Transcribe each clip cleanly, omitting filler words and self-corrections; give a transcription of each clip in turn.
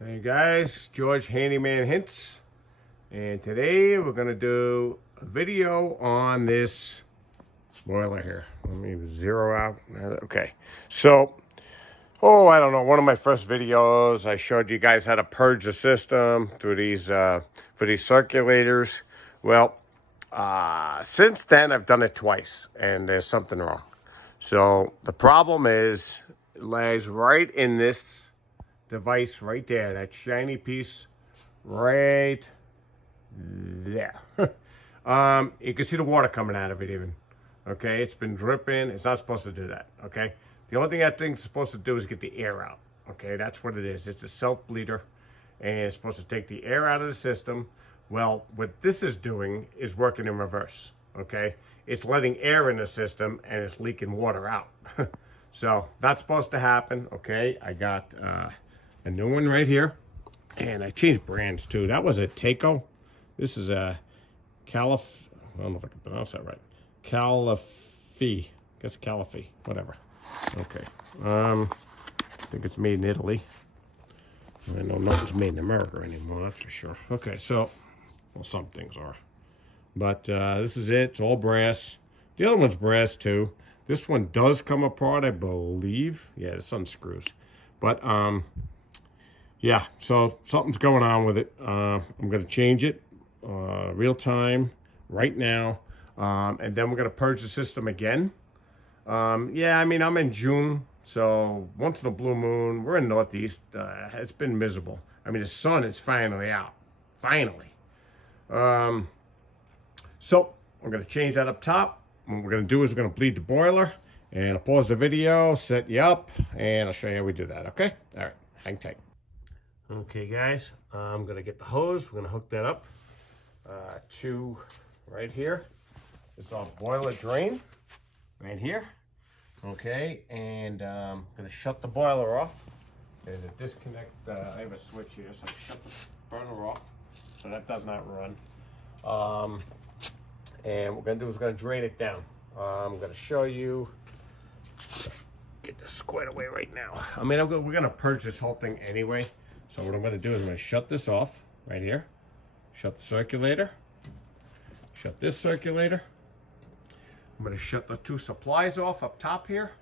Hey guys, George Handyman Hints, and today we're going to do a video on this boiler here. Let me zero out. Okay, so, I don't know, one of my first videos, I showed you guys how to purge the system through these, for these circulators. Well, since then I've done it twice, and there's something wrong. So the problem is, it lies right in this device right there, that shiny piece right there. You can see the water coming out of it even. Okay, it's been dripping. It's not supposed to do that. Okay, the only thing that thing's supposed to do is get the air out. Okay, that's what it is. It's a self bleeder, and it's supposed to take the air out of the system. Well, what this is doing is working in reverse. Okay, it's letting air in the system and it's leaking water out. So that's supposed to happen. Okay, I got a new one right here, and I changed brands too. That was a Taco. This is a I don't know if I can pronounce that right. Calafi. I guess Calafi. Whatever. Okay. I think it's made in Italy. I know nothing's made in America anymore, that's for sure. Okay, so, well, some things are. But this is it. It's all brass. The other one's brass too. This one does come apart, I believe. Yeah, this unscrews. But, yeah, so something's going on with it. I'm going to change it real time right now. And then we're going to purge the system again. Yeah, I mean, I'm in June, so once in a blue moon, we're in Northeast. It's been miserable. I mean, the sun is finally out. Finally. So we're going to change that up top. What we're going to do is we're going to bleed the boiler. And I'll pause the video, set you up, and I'll show you how we do that, okay? All right, hang tight. Okay, guys, I'm going to get the hose. We're going to hook that up to right here. This is our boiler drain right here. Okay, and I'm going to shut the boiler off. There's a disconnect. I have a switch here, so I shut the burner off so that does not run. And what we're going to do is we're going to drain it down. I'm going to show you. Get this squared away right now. I mean, we're going to purge this whole thing anyway. So what I'm going to do is I'm going to shut this off right here. Shut the circulator. Shut this circulator. I'm going to shut the two supplies off up top here.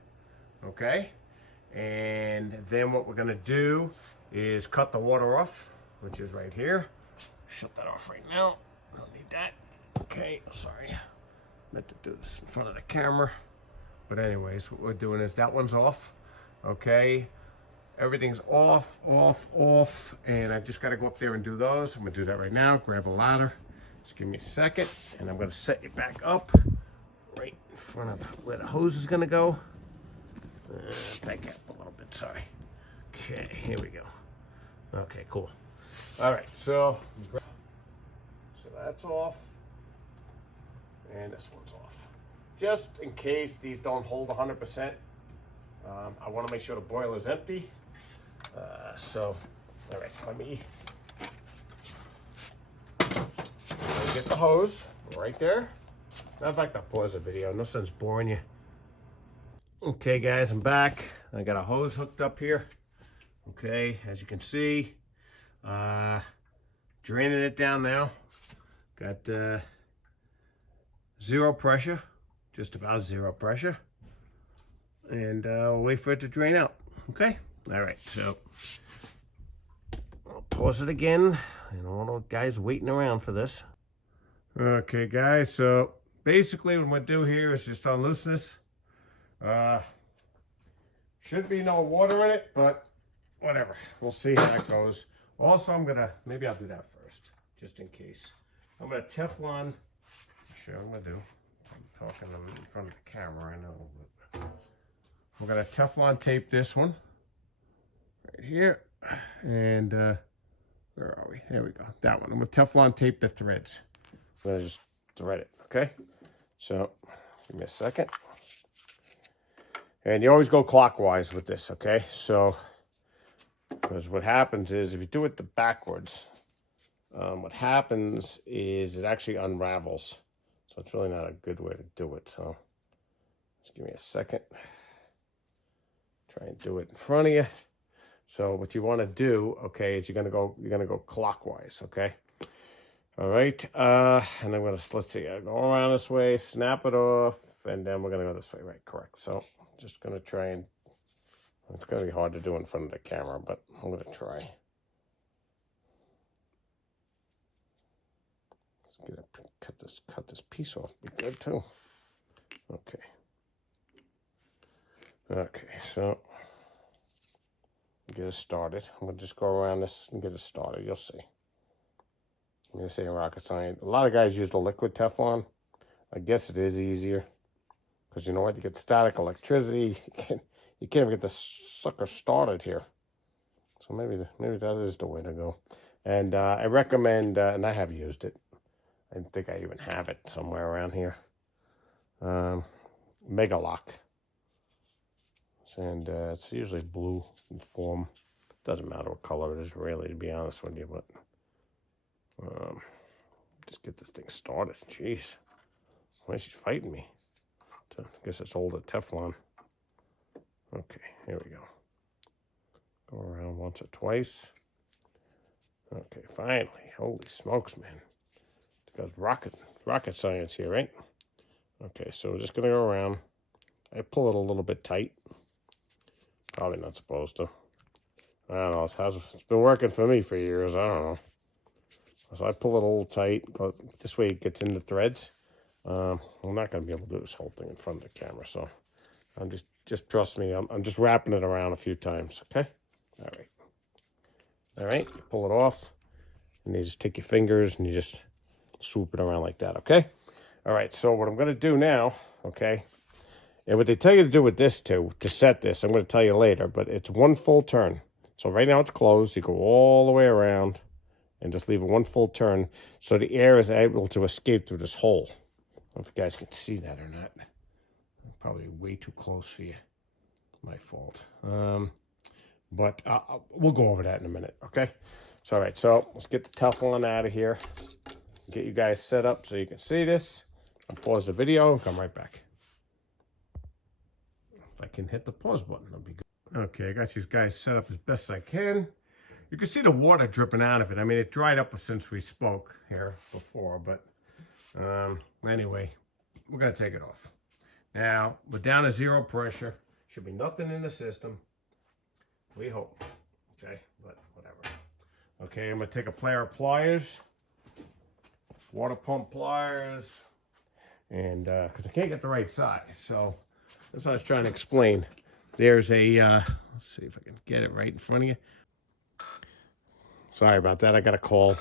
Okay. And then what we're going to do is cut the water off, which is right here. Shut that off right now. I don't need that. Okay. Sorry. Meant to do this in front of the camera. But anyways, what we're doing is that one's off. Okay. Everything's off, and I just got to go up there and do those. I'm going to do that right now. Grab a ladder. Just give me a second, and I'm going to set you back up right in front of where the hose is going to go. Back up a little bit, sorry. Okay, here we go. Okay, cool. All right, so that's off, and this one's off. Just in case these don't hold 100%, I want to make sure the boiler's empty. So, all right, let me get the hose right there. Matter of fact, I'll pause the video. No sense boring you. Okay, guys, I'm back. I got a hose hooked up here. Okay, as you can see, draining it down now. Got zero pressure, just about zero pressure. And we'll wait for it to drain out. Okay? All right, so I'll pause it again. You know, all the guys waiting around for this. Okay, guys, so basically what I'm going to do here is just unloosen this. Should be no water in it, but whatever. We'll see how that goes. Also, maybe I'll do that first, just in case. I'm going to Teflon. Sure, I'm going to do. I'm talking in front of the camera, I know, but we're going to Teflon tape this one right here. And where are we? There we go. That one. I'm going to Teflon tape the threads. I'm going to just thread it, okay? So, give me a second. And you always go clockwise with this, okay? So, because what happens is if you do it the backwards, what happens is it actually unravels. So it's really not a good way to do it. So just give me a second. Try and do it in front of you. So what you want to do, okay, is you're gonna go clockwise, okay? All right, and I'm gonna, let's see, go around this way, snap it off, and then we're gonna go this way, right? Correct. So just gonna try and, it's gonna be hard to do in front of the camera, but I'm gonna try. Let's cut this piece off. Be good too. Okay. Okay, so get it started. I'm gonna just go around this and get it started. You'll see. I'm gonna say rocket science. A lot of guys use the liquid Teflon. I guess it is easier because you know what? You get static electricity. You can't even get the sucker started here. So maybe that is the way to go. And I recommend, and I have used it. I think I even have it somewhere around here. Mega Lock. And it's usually blue in form. Doesn't matter what color it is, really, to be honest with you. But just get this thing started. Jeez, why is she fighting me? I guess it's older Teflon. Okay, here we go. Go around once or twice. Okay, finally. Holy smokes, man. Got rocket science here, right? Okay, so we're just gonna go around. I pull it a little bit tight. Probably not supposed to. I don't know. It's been working for me for years. I don't know. So I pull it a little tight. This way it gets in the threads. I'm not going to be able to do this whole thing in front of the camera. So I'm just trust me. I'm just wrapping it around a few times. Okay. All right. All right. You pull it off, and you just take your fingers and you just swoop it around like that. Okay. All right. So what I'm going to do now. Okay. And what they tell you to do with this to set this, I'm going to tell you later, but it's one full turn. So right now it's closed. You go all the way around and just leave it one full turn so the air is able to escape through this hole. I don't know if you guys can see that or not. I'm probably way too close for you. My fault. But we'll go over that in a minute, okay? So, all right, so let's get the Teflon out of here. Get you guys set up so you can see this. I'll pause the video and come right back. If I can hit the pause button, that'll be good. Okay, I got these guys set up as best I can. You can see the water dripping out of it. I mean, it dried up since we spoke here before, but anyway, we're going to take it off. Now, we're down to zero pressure. Should be nothing in the system. We hope. Okay, but whatever. Okay, I'm going to take a pair of pliers, water pump pliers, and because I can't get the right size, so that's what I was trying to explain. There's a, let's see if I can get it right in front of you. Sorry about that. I got a call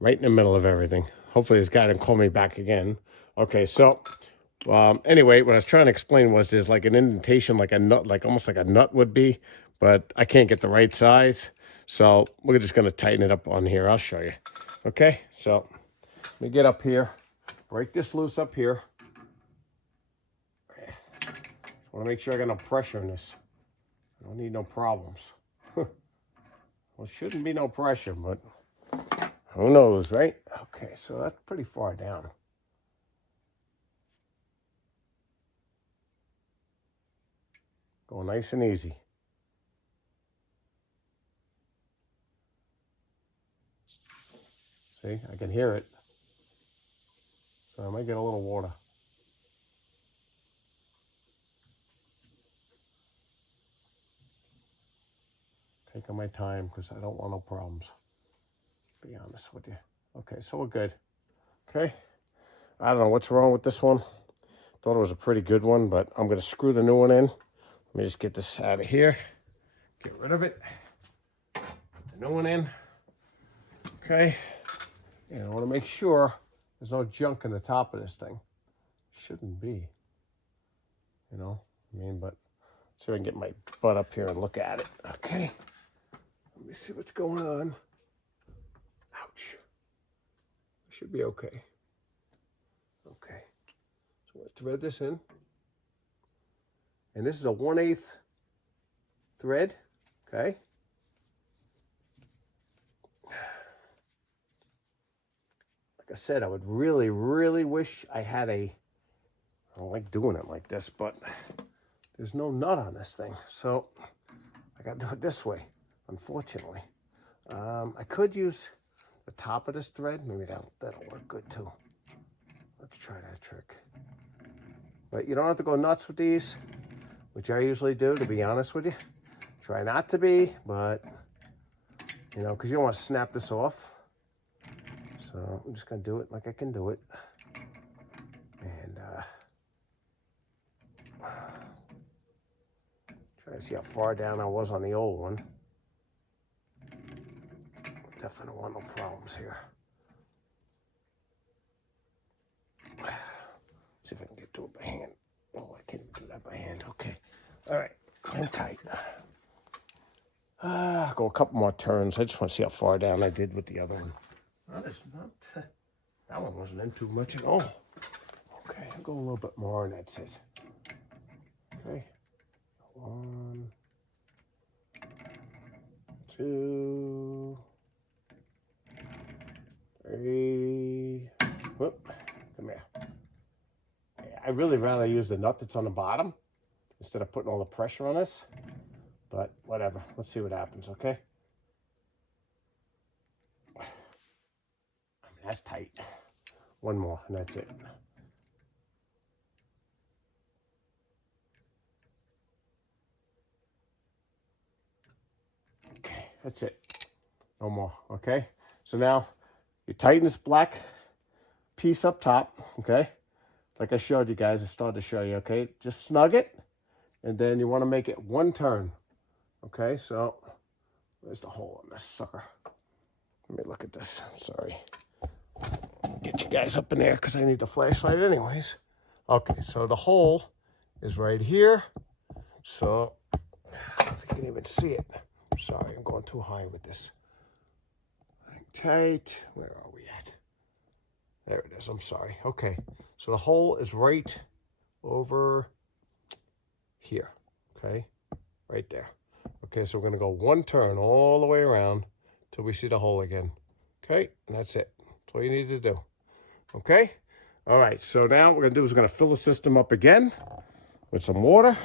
right in the middle of everything. Hopefully this guy didn't call me back again. Okay, so anyway, what I was trying to explain was there's like an indentation, like a nut, like almost like a nut would be, but I can't get the right size. So we're just going to tighten it up on here. I'll show you. Okay, so let me get up here, break this loose up here. I want to make sure I got no pressure in this. I don't need no problems. Well, shouldn't be no pressure, but who knows, right? Okay, so that's pretty far down. Go nice and easy. See, I can hear it. So I might get a little water. Taking my time because I don't want no problems. Be honest with you. Okay, so we're good. Okay. I don't know what's wrong with this one. Thought it was a pretty good one, but I'm going to screw the new one in. Let me just get this out of here. Get rid of it. Put the new one in. Okay. And I want to make sure there's no junk in the top of this thing. Shouldn't be. You know, I mean, but so I can get my butt up here and look at it. Okay. Let me see what's going on. Ouch. Should be okay. Okay. So let's thread this in. And this is a 1/8 thread. Okay. Like I said, I would really, really wish I had I don't like doing it like this, but there's no nut on this thing. So I got to do it this way, unfortunately. I could use the top of this thread. Maybe that'll work good too. Let's try that trick. But you don't have to go nuts with these, which I usually do, to be honest with you. Try not to be, but, you know, because you don't want to snap this off. So I'm just going to do it like I can do it. And try to see how far down I was on the old one. Definitely don't want no problems here. See if I can get to it by hand. Oh, I can't do that by hand. Okay. All right. Hang tight. Go a couple more turns. I just want to see how far down I did with the other one. That one wasn't in too much at all. Okay, I'll go a little bit more and that's it. Okay. 1, 2, 3. Whoop. Come here. I really rather use the nut that's on the bottom instead of putting all the pressure on this. But whatever. Let's see what happens, okay? I mean, that's tight. One more, and that's it. Okay, that's it. No more, okay? So now you tighten this black piece up top, okay? Like I showed you guys, I started to show you, okay? Just snug it, and then you want to make it one turn, okay? So there's the hole in this sucker. Let me look at this. Sorry. Get you guys up in there because I need the flashlight anyways. Okay, so the hole is right here. So I don't know if you can even see it. Sorry, I'm going too high with this. Hang tight. Where are we at? There it is. I'm sorry. Okay, so the hole is right over here. Okay, right there. Okay, so we're going to go one turn all the way around till we see the hole again. Okay, and that's it. That's all you need to do. Okay? All right, so now what we're going to do is we're going to fill the system up again with some water.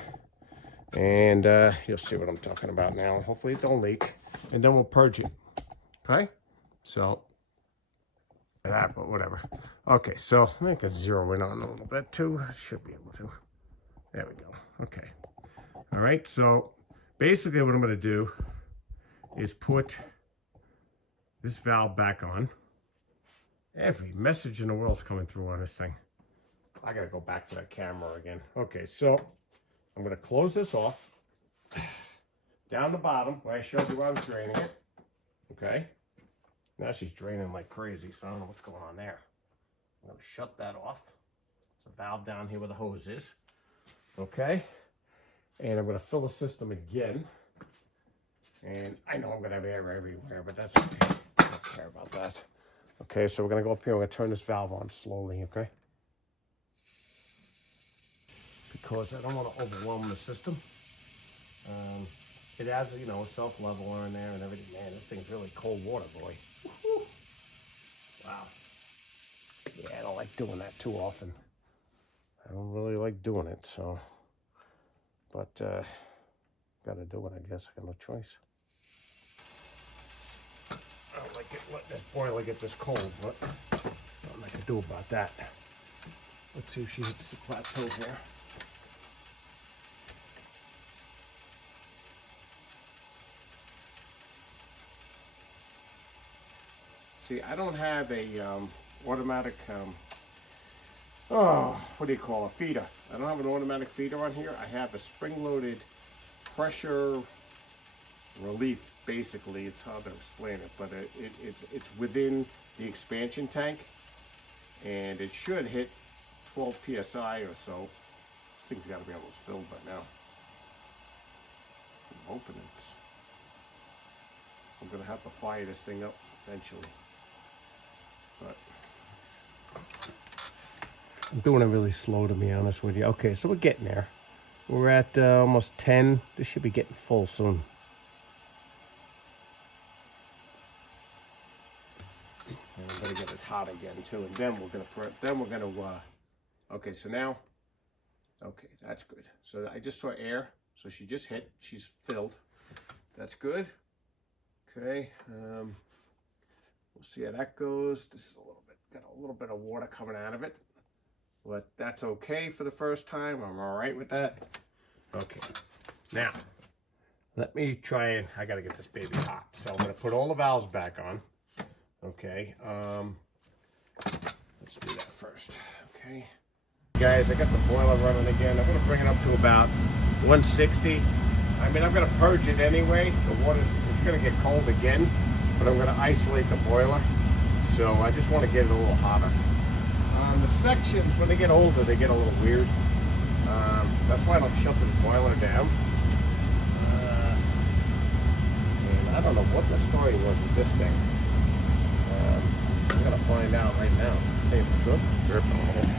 And you'll see what I'm talking about now. Hopefully it don't leak. And then we'll purge it. Okay? So, that, but whatever. Okay, so I can zero in on a little bit too. I should be able to. There we go. Okay. All right, so basically what I'm going to do is put this valve back on. Every message in the world's coming through on this thing. I gotta go back to that camera again. Okay, so I'm gonna close this off. Down the bottom, where I showed you I was draining it. Okay. Now she's draining like crazy, so I don't know what's going on there. I'm gonna shut that off. There's a valve down here where the hose is. Okay. And I'm gonna fill the system again. And I know I'm gonna have air everywhere, but that's okay. I don't care about that. Okay, so we're going to go up here. We're going to turn this valve on slowly, okay? Because I don't want to overwhelm the system. It has, you know, a self-leveler in there and everything. Man, this thing's really cold water, boy. Woo-hoo. Wow. Yeah, I don't like doing that too often. I don't really like doing it, so. But, got to do it, I guess. I got no choice. I don't like it letting this boiler get this cold, but nothing I can do about that. Let's see if she hits the plateau here. See, I don't have a automatic, what do you call a feeder? I don't have an automatic feeder on here. I have a spring-loaded pressure relief. Basically, it's hard to explain it, but it's within the expansion tank, and it should hit 12 psi or so. This thing's got to be almost filled by now. I'm hoping I'm gonna have to fire this thing up eventually, but I'm doing it really slow, to be honest with you. Okay, so we're getting there. We're at almost 10. This should be getting full soon. And we're gonna get it hot again too, and then we're gonna okay, so now, okay, that's good. So I just saw air, so she just hit, she's filled. That's good. Okay, we'll see how that goes. This is got a little bit of water coming out of it, but that's okay for the first time. I'm all right with that. Okay, now let me try and, I gotta get this baby hot. So I'm gonna put all the valves back on. Okay, let's do that first. Okay, guys, I got the boiler running again. I'm gonna bring it up to about 160. I mean, I'm gonna purge it anyway. The water's, it's gonna get cold again, but I'm gonna isolate the boiler. So I just want to get it a little hotter. The sections, when they get older, they get a little weird. That's why I don't shut this boiler down. And I don't know what the story was with this thing. I'm gonna find out right now. Hey, it's good. Dripping a little.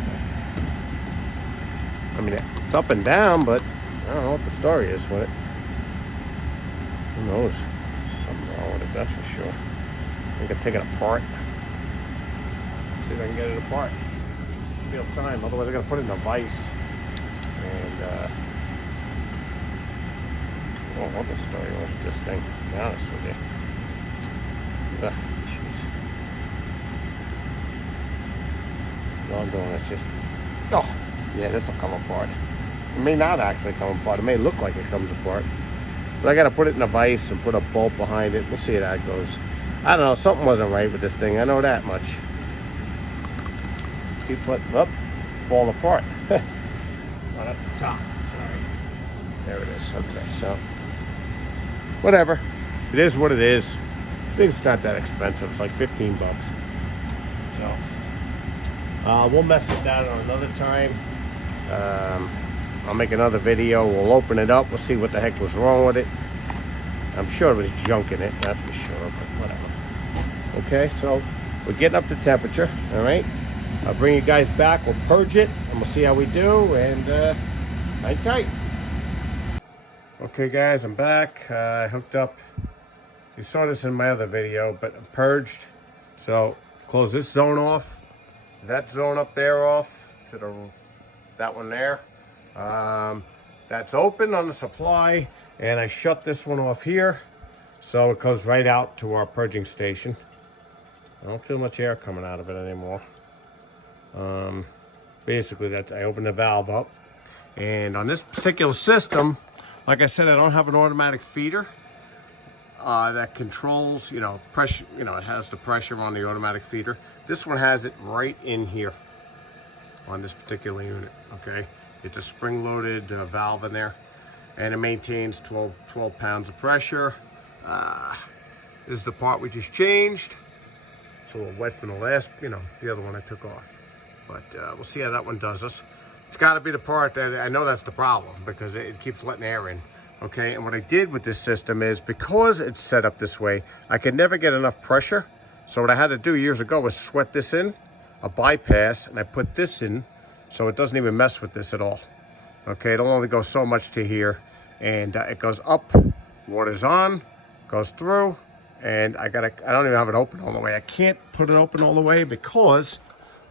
I mean, it's up and down, but I don't know what the story is with it. Who knows? Something wrong with it, that's for sure. I'm gonna take it apart. See if I can get it apart. Real time, otherwise I gotta put it in a vise. And I don't know what the story was with this thing, to be honest with you. Jeez. All I'm doing is just, oh, yeah, this will come apart. It may not actually come apart. It may look like it comes apart. But I gotta put it in a vise and put a bolt behind it. We'll see how that goes. I don't know, something wasn't right with this thing. I know that much. Keep flipping up, falling apart. Oh, that's the top. Sorry. There it is. Okay, so whatever. It is what it is. I think it's not that expensive. It's like 15 bucks. So we'll mess with that on another time. I'll make another video. We'll open it up. We'll see what the heck was wrong with it. I'm sure it was junk in it. That's for sure. But whatever. Okay, so we're getting up to temperature. All right. I'll bring you guys back. We'll purge it, and we'll see how we do. And hang tight. Okay, guys, I'm back. I hooked up. You saw this in my other video, but I'm purged. So close this zone off. That zone up there off to that one there. That's open on the supply, and I shut this one off here, so it goes right out to our purging station. I don't feel much air coming out of it anymore. Basically, that's, I open the valve up, and on this particular system, like I said, I don't have an automatic feeder that controls, you know, pressure. You know, it has the pressure on the automatic feeder. This one has it right in here on this particular unit. Okay, it's a spring-loaded valve in there, and it maintains 12 pounds of pressure. This is the part we just changed. It's a little wet from the last, you know, the other one I took off. But we'll see how that one does us. It's got to be the part that, I know that's the problem, because it keeps letting air in. Okay, and what I did with this system is, because it's set up this way, I could never get enough pressure. So what I had to do years ago was sweat this in, a bypass, and I put this in, so it doesn't even mess with this at all. Okay, it'll only go so much to here, and it goes up, water's on, goes through, and I don't even have it open all the way. I can't put it open all the way because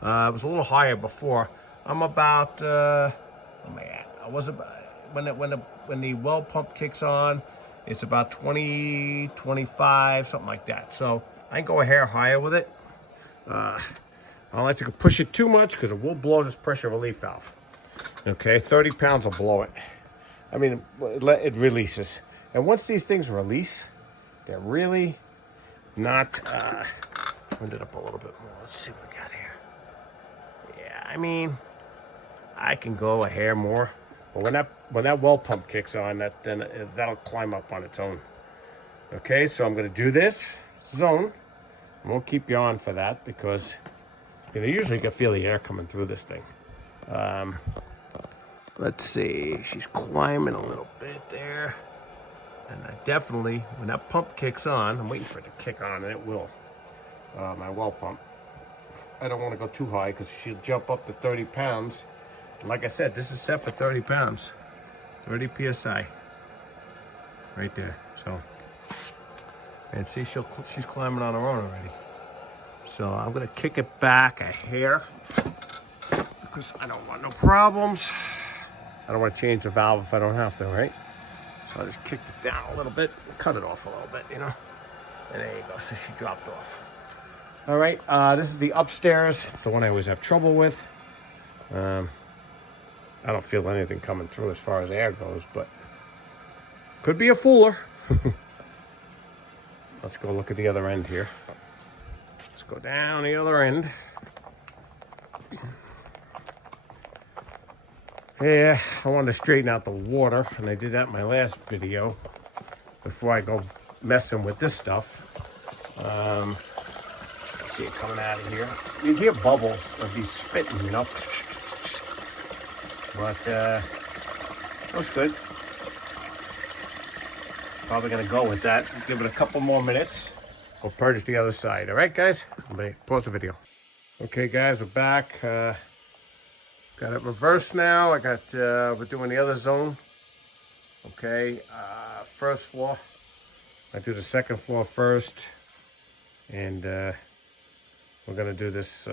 it was a little higher before. I'm about, I was about, when the well pump kicks on, it's about 20, 25, something like that. So I can go a hair higher with it. I don't like to push it too much because it will blow this pressure relief valve. Okay, 30 pounds will blow it. I mean, it releases. And once these things release, they're really not, wind it up a little bit more. Let's see what we got here. Yeah, I mean, I can go a hair more. But when that well pump kicks on, that'll climb up on its own. Okay, so I'm going to do this zone. I won't keep you on for that because usually you can feel the air coming through this thing. Let's see, she's climbing a little bit there. And I definitely, when that pump kicks on, I'm waiting for it to kick on, and it will. My well pump. I don't want to go too high because she'll jump up to 30 pounds. Like I said, this is set for 30 pounds. 30 PSI. Right there. So, and see, she's climbing on her own already. So I'm going to kick it back a hair because I don't want no problems. I don't want to change the valve if I don't have to, right? I'll just kick it down a little bit, cut it off a little bit, you know. And there you go, so she dropped off. All right, this is the upstairs. It's the one I always have trouble with. I don't feel anything coming through as far as air goes, but could be a fooler. Let's go look at the other end here. Let's go down the other end. Yeah, I wanted to straighten out the water, and I did that in my last video before I go messing with this stuff. See it coming out of here. You hear bubbles of these spitting, you know. But looks good. Probably gonna go with that. Give it a couple more minutes. We'll purge the other side. All right, guys. Pause the video. Okay, guys, we're back. Got it reversed now. I got we're doing the other zone. Okay, first floor. I do the second floor first, and we're gonna do this.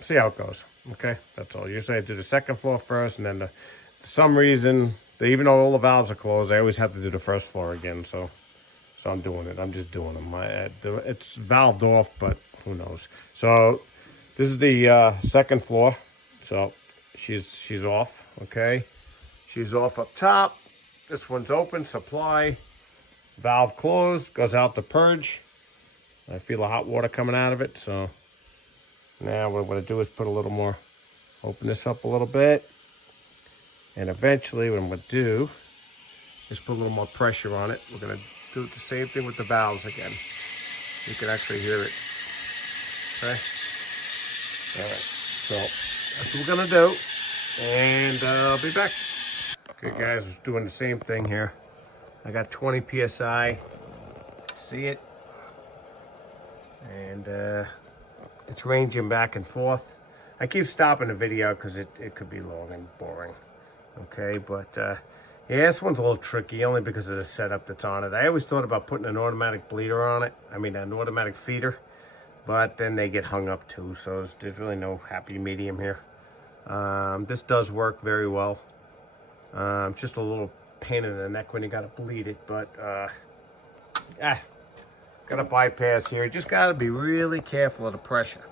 See how it goes. Okay, that's all. Usually I do the second floor first, and then for some reason, even though all the valves are closed, I always have to do the first floor again. So I'm doing it. I'm just doing them. It's valved off, but who knows? So this is the second floor. So she's off. Okay, she's off up top. This one's open. Supply valve closed. Goes out to purge. I feel the hot water coming out of it. So now what I'm going to do is put a little more. Open this up a little bit. And eventually what I'm going to do is put a little more pressure on it. We're going to do the same thing with the valves again. You can actually hear it. Okay? All right. So that's what we're going to do. And I'll be back. Okay, guys, we're doing the same thing here. I got 20 PSI. See it? And it's ranging back and forth. I keep stopping the video because it could be long and boring. Okay, but yeah, this one's a little tricky only because of the setup that's on it. I always thought about putting an automatic bleeder on it. I mean, an automatic feeder, but then they get hung up too. So there's really no happy medium here. This does work very well. Just a little pain in the neck when you got to bleed it, but got a bypass here. Just got to be really careful of the pressure.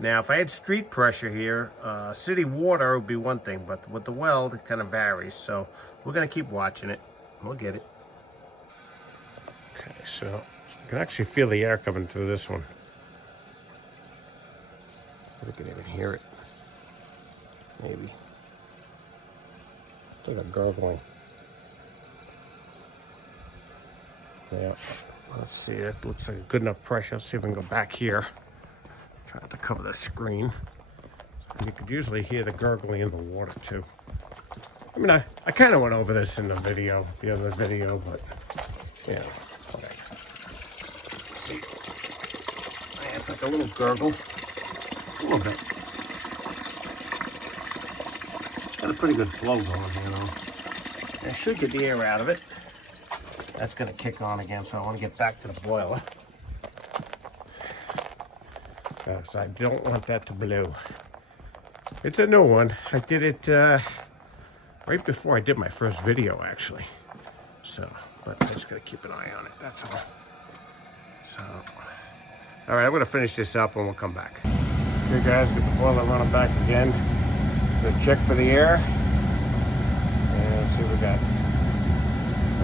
Now, if I had street pressure here, city water would be one thing, but with the weld, it kind of varies. So we're going to keep watching it. We'll get it. Okay, so you can actually feel the air coming through this one. You can even hear it. Maybe. It's like a gurgling. Yeah. Let's see. It looks like a good enough pressure. Let's see if we can go back here. Try to cover the screen. And you could usually hear the gurgling in the water too. I mean, I kind of went over this in the video, the other video, but yeah. Okay. Let's see. Man, it's like a little gurgle. A little bit. Got a pretty good flow going, you know. I should get the air out of it. That's going to kick on again, so I want to get back to the boiler. Because I don't want that to blow. It's a new one. I did it right before I did my first video, actually. So, but I just got to keep an eye on it, that's all. So, all right, I'm going to finish this up and we'll come back. Okay, guys, get the boiler running back again. Going to check for the air. And let's see what we got.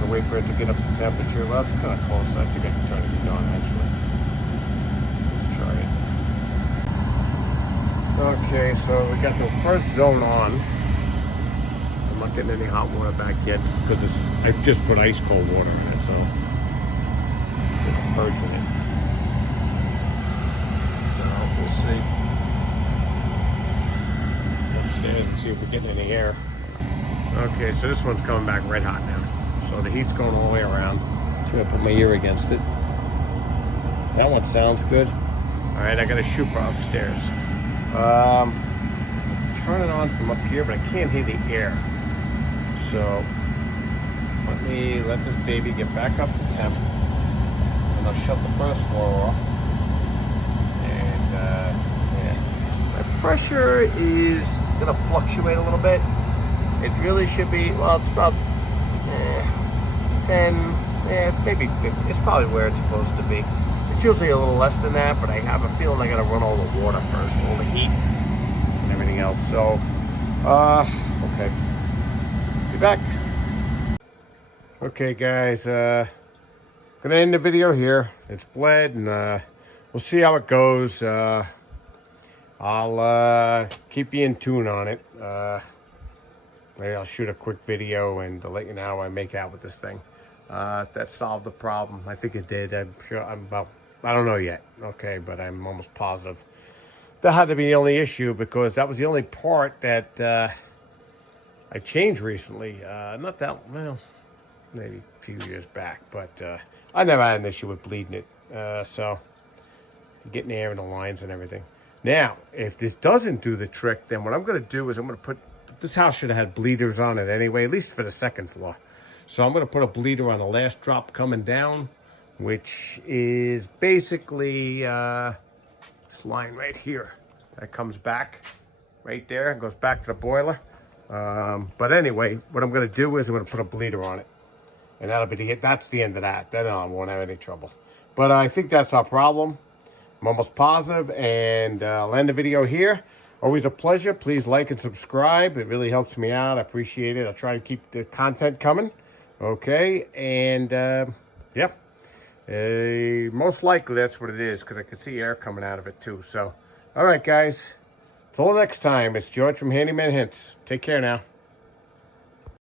Gonna wait for it to get up to temperature. Well, it's kind of close. I think I can turn it on, actually. Let's try it. Okay, so we got the first zone on. I'm not getting any hot water back yet because I just put ice cold water in it, so I'm purging it. So we'll see. Upstairs and see if we're getting any air. Okay, so this one's coming back red hot now. So the heat's going all the way around. Just gonna put my ear against it. That one sounds good. All right, I got to shoot for upstairs. Turn it on from up here, but I can't hear the air. So let this baby get back up to temp, and I'll shut the first floor off. And yeah, my pressure is gonna fluctuate a little bit. It really should be, well, it's about 10, maybe 50. It's probably where it's supposed to be. It's usually a little less than that, but I have a feeling I gotta run all the water first, all the heat and everything else. So, okay. Be back. Okay, guys, gonna end the video here. It's bled, and we'll see how it goes. I'll keep you in tune on it. Maybe I'll shoot a quick video and to let you know how I make out with this thing. If that solved the problem. I think it did. I'm sure. I don't know yet. Okay, but I'm almost positive that had to be the only issue, because that was the only part that I changed recently. Not that well, maybe a few years back, but I never had an issue with bleeding it. So getting air in the lines and everything. Now, if this doesn't do the trick, then what I'm going to do is I'm going to put, this house should have had bleeders on it anyway, at least for the second floor. So I'm going to put a bleeder on the last drop coming down, which is basically this line right here. That comes back right there, goes back to the boiler. But anyway, what I'm going to do is I'm going to put a bleeder on it. And that'll be that's the end of that. Then I won't have any trouble. But I think that's our problem. I'm almost positive, and I'll end the video here. Always a pleasure. Please like and subscribe. It really helps me out. I appreciate it. I'll try to keep the content coming. Okay, and yeah, most likely that's what it is, because I can see air coming out of it too. So, all right, guys. Till next time, it's George from Handyman Hints. Take care now.